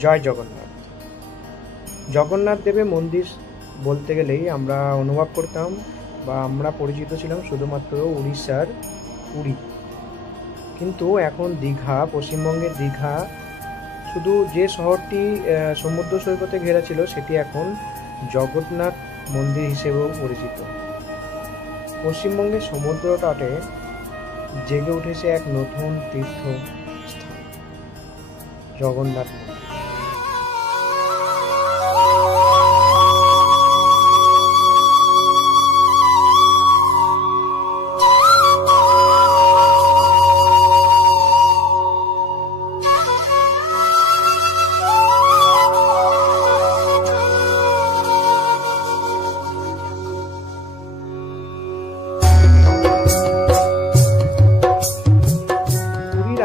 জয় জগন্নাথ। জগন্নাথ দেবের মন্দির বলতে গেলেই আমরা অনুভব করতাম বা আমরা পরিচিত ছিলাম শুধুমাত্র উড়িষ্যার পুরী, কিন্তু এখন দীঘা, পশ্চিমবঙ্গের দীঘা, শুধু যে শহরটি সমুদ্র সৈকতে ঘেরা ছিল সেটি এখন জগন্নাথ মন্দির হিসেবেও পরিচিত। পশ্চিমবঙ্গের সমুদ্র তটে জেগে উঠেছে এক নতুন তীর্থস্থান, জগন্নাথ মন্দির।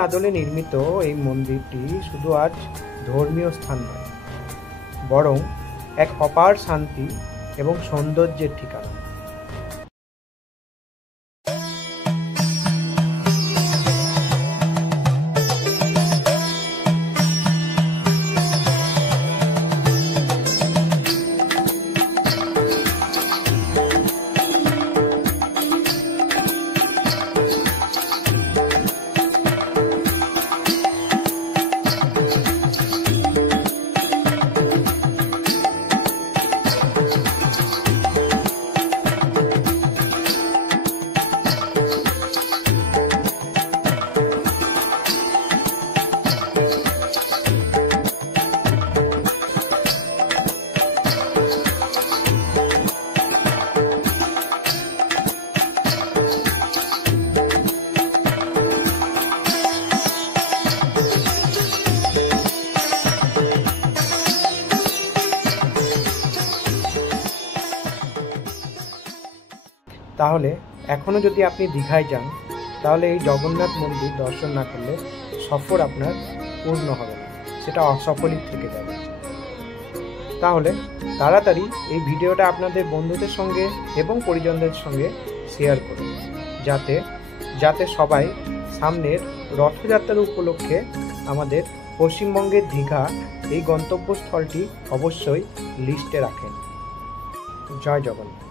আদলে নির্মিত এই মন্দিরটি শুধু আজ ধর্মীয় স্থান নয়, বরং এক অপার শান্তি এবং সৌন্দর্যের ঠিকানা। তাহলে এখনও যদি আপনি দীঘায় যান, তাহলে এই জগন্নাথ মন্দির দর্শন না করলে সফর আপনার পূর্ণ হবে না, সেটা অসফলই থেকে যাবে। তাহলে তাড়াতাড়ি এই ভিডিওটা আপনাদের বন্ধুদের সঙ্গে এবং পরিজনদের সঙ্গে শেয়ার করুন, যাতে সবাই সামনের রথযাত্রার উপলক্ষে আমাদের পশ্চিমবঙ্গের দীঘা এই গন্তব্যস্থলটি অবশ্যই লিস্টে রাখেন। জয় জগন্নাথ।